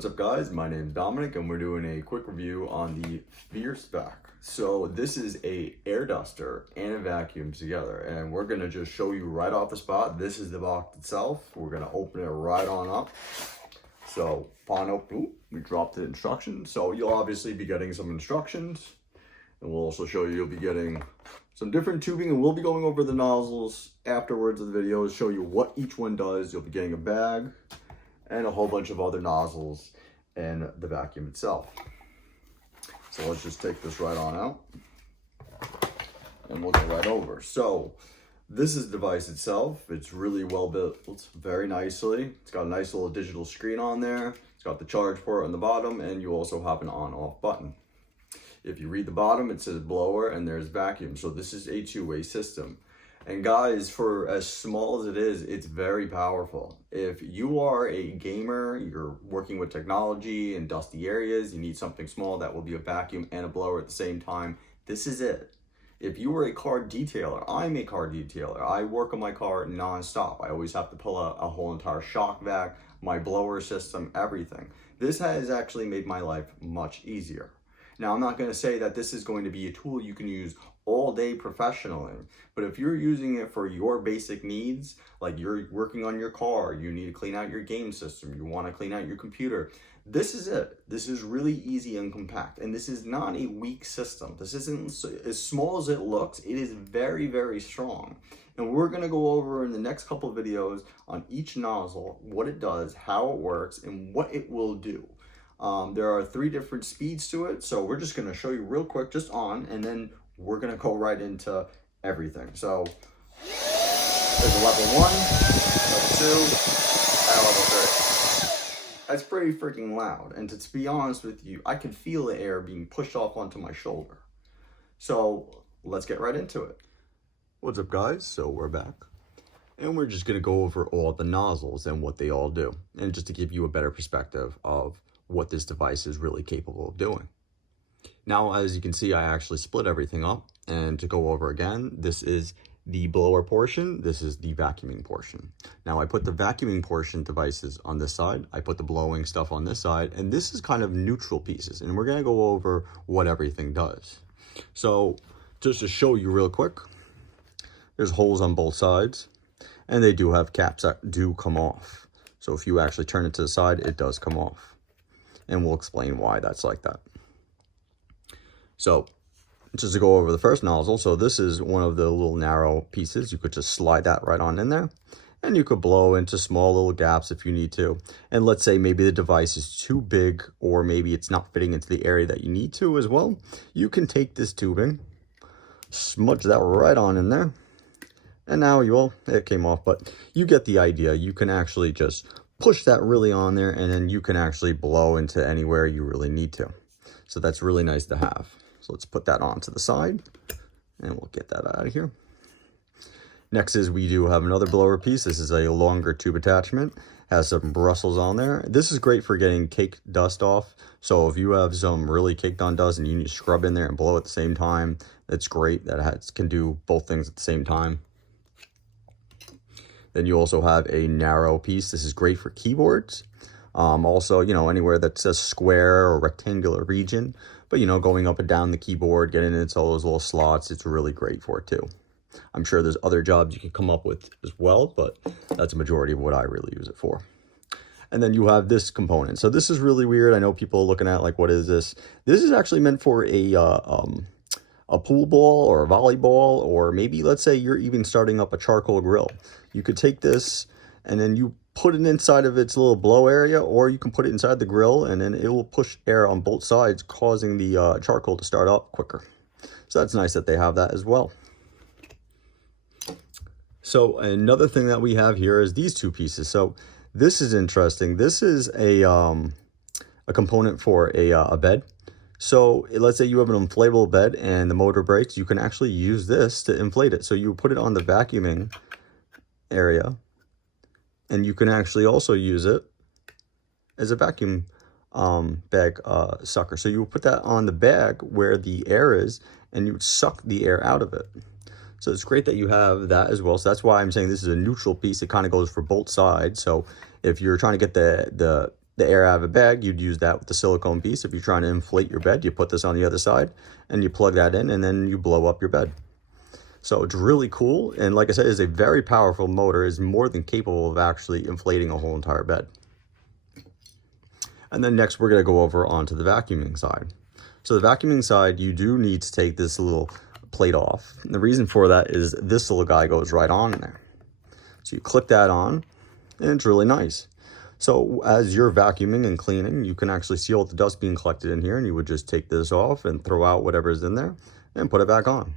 What's up guys, my name is Dominic and we're doing a quick review on the FierceVac. So this is a air duster and a vacuum together, and we're gonna just show you right off the spot. This is the box itself. We're gonna open it right on up. So upon open, we dropped the instructions. So you'll obviously be getting some instructions, and we'll also show you'll be getting some different tubing, and we'll be going over the nozzles afterwards of the video to show you what each one does. You'll be getting a bag and a whole bunch of other nozzles and the vacuum itself. So let's just take this right on out and we'll go right over. So this is the device itself. It's really well built, very nicely. It's got a nice little digital screen on there. It's got the charge port on the bottom, and you also have an on-off button. If you read the bottom, it says blower and there's vacuum. So this is a two-way system. And guys, for as small as it is, it's very powerful. If you are a gamer, you're working with technology in dusty areas, you need something small that will be a vacuum and a blower at the same time, this is it. If you were a car detailer, I'm a car detailer. I work on my car non-stop. I always have to pull a whole entire shock vac, my blower system, everything. This has actually made my life much easier. Now, I'm not going to say that this is going to be a tool you can use all day professionally, but if you're using it for your basic needs, like you're working on your car, you need to clean out your game system, you want to clean out your computer, this is it. This is really easy and compact, and this is not a weak system. This isn't as small as it looks. It is very, very strong. And we're going to go over in the next couple of videos on each nozzle, what it does, how it works, and what it will do. There are 3 different speeds to it, so we're just going to show you real quick just on, and then we're going to go right into everything. So there's level 1, level 2, and level 3. That's pretty freaking loud, and to be honest with you, I can feel the air being pushed off onto my shoulder. So let's get right into it. What's up guys? So we're back, and we're just going to go over all the nozzles and what they all do, and just to give you a better perspective of what this device is really capable of doing. Now, as you can see, I actually split everything up, and to go over again, this is the blower portion, this is the vacuuming portion. Now, I put the vacuuming portion devices on this side, I put the blowing stuff on this side, and this is kind of neutral pieces, and we're going to go over what everything does. So just to show you real quick, there's holes on both sides, and they do have caps that do come off. So if you actually turn it to the side, it does come off, and we'll explain why that's like that. So just to go over the first nozzle, so this is one of the little narrow pieces. You could just slide that right on in there, and you could blow into small little gaps if you need to. And let's say maybe the device is too big, or maybe it's not fitting into the area that you need to as well. You can take this tubing, smudge that right on in there, and now it came off, but you get the idea. You can actually just push that really on there, and then you can actually blow into anywhere you really need to. So that's really nice to have. So let's put that on to the side, and we'll get that out of here. Next is we do have another blower piece. This is a longer tube attachment, has some bristles on there. This is great for getting caked dust off. So if you have some really caked on dust and you need to scrub in there and blow at the same time, that's great. That can do both things at the same time. Then you also have a narrow piece. This is great for keyboards. Also, anywhere that's a square or rectangular region, but going up and down the keyboard, getting into all those little slots, it's really great for it too. I'm sure there's other jobs you can come up with as well, but that's a majority of what I really use it for. And then you have this component. So this is really weird. I know people are looking at like, what is this? This is actually meant for a pool ball or a volleyball, or maybe let's say you're even starting up a charcoal grill. You could take this and then you put it inside of its little blow area, or you can put it inside the grill, and then it will push air on both sides, causing the charcoal to start up quicker. So that's nice that they have that as well. So another thing that we have here is these 2 pieces. So this is interesting. This is a component for a bed. So let's say you have an inflatable bed and the motor breaks, you can actually use this to inflate it. So you put it on the vacuuming area, and you can actually also use it as a vacuum bag sucker. So you would put that on the bag where the air is, and you would suck the air out of it. So it's great that you have that as well. So that's why I'm saying this is a neutral piece. It kind of goes for both sides. So if you're trying to get the the air out of a bag, you'd use that with the silicone piece. If you're trying to inflate your bed, you put this on the other side and you plug that in, and then you blow up your bed. So it's really cool, and like I said, it's a very powerful motor. It's more than capable of actually inflating a whole entire bed. And then next we're going to go over onto the vacuuming side. So the vacuuming side, you do need to take this little plate off. And the reason for that is this little guy goes right on in there. So you click that on, and it's really nice. So as you're vacuuming and cleaning, you can actually see all the dust being collected in here, and you would just take this off and throw out whatever's in there and put it back on.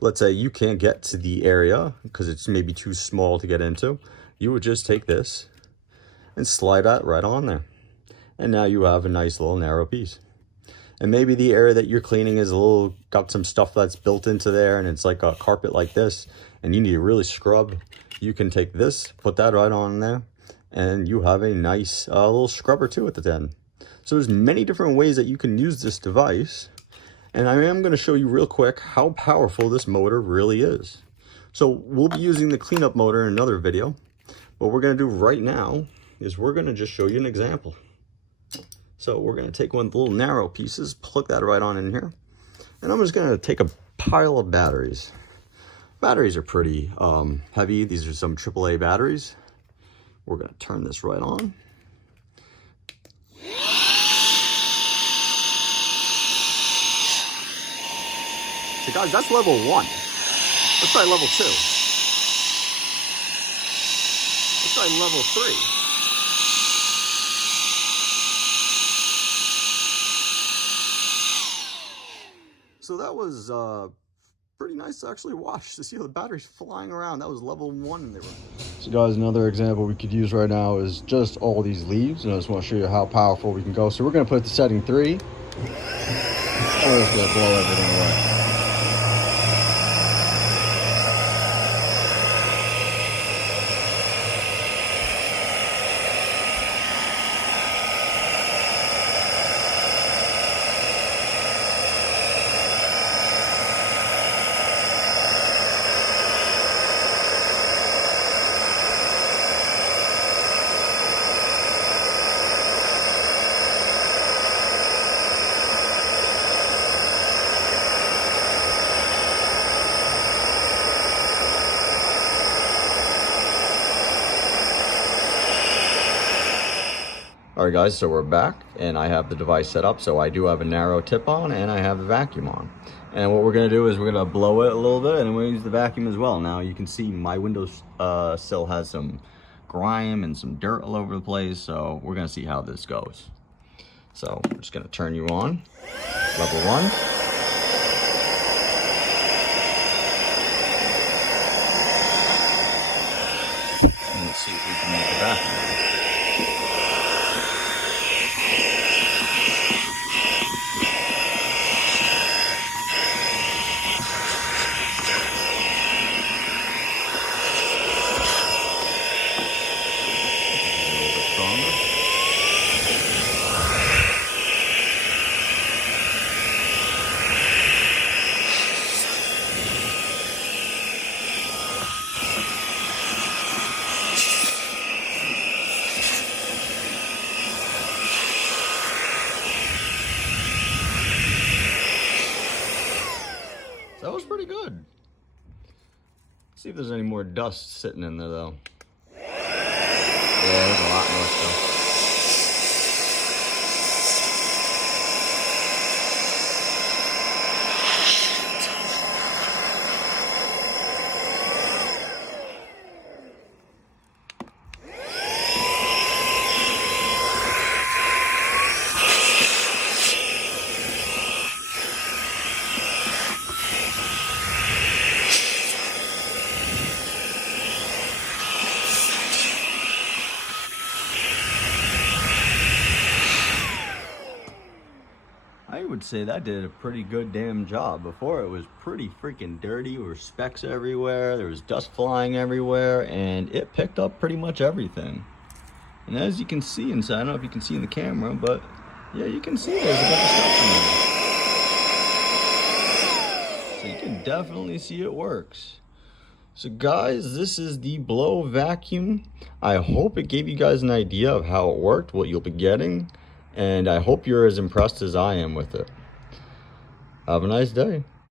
Let's say you can't get to the area because it's maybe too small to get into. You would just take this and slide that right on there. And now you have a nice little narrow piece. And maybe the area that you're cleaning is got some stuff that's built into there, and it's like a carpet like this, and you need to really scrub. You can take this, put that right on there, and you have a nice little scrubber too at the end. So there's many different ways that you can use this device, and I am going to show you real quick how powerful this motor really is. So we'll be using the cleanup motor in another video. What we're going to do right now is we're going to just show you an example. So we're going to take one of the little narrow pieces, plug that right on in here, and I'm just going to take a pile of batteries. Batteries are pretty heavy. These are some AAA batteries. We're going to turn this right on. So guys, that's level 1. Let's try level 2. Let's try level 3. So that was pretty nice to actually watch, to see how the batteries flying around. That was level 1. So guys, another example we could use right now is just all these leaves, and I just want to show you how powerful we can go. So we're going to put it to setting 3, and we're just going to blow everything away. All right guys, so we're back, and I have the device set up. So I do have a narrow tip on, and I have the vacuum on. And what we're gonna do is we're gonna blow it a little bit, and we're gonna use the vacuum as well. Now you can see my window sill has some grime and some dirt all over the place, so we're gonna see how this goes. So I'm just gonna turn you on, level 1. And let's see if we can make it vacuum. That was pretty good. Let's see if there's any more dust sitting in there though. Yeah, there's a lot more stuff. I would say that did a pretty good damn job. Before it was pretty freaking dirty. There were specks everywhere, there was dust flying everywhere, and it picked up pretty much everything. And as you can see inside, I don't know if you can see in the camera, but yeah, you can see there's a bunch of stuff in there. So you can definitely see it works. So guys, this is the blow vacuum. I hope it gave you guys an idea of how it worked, what you'll be getting, and I hope you're as impressed as I am with it. Have a nice day.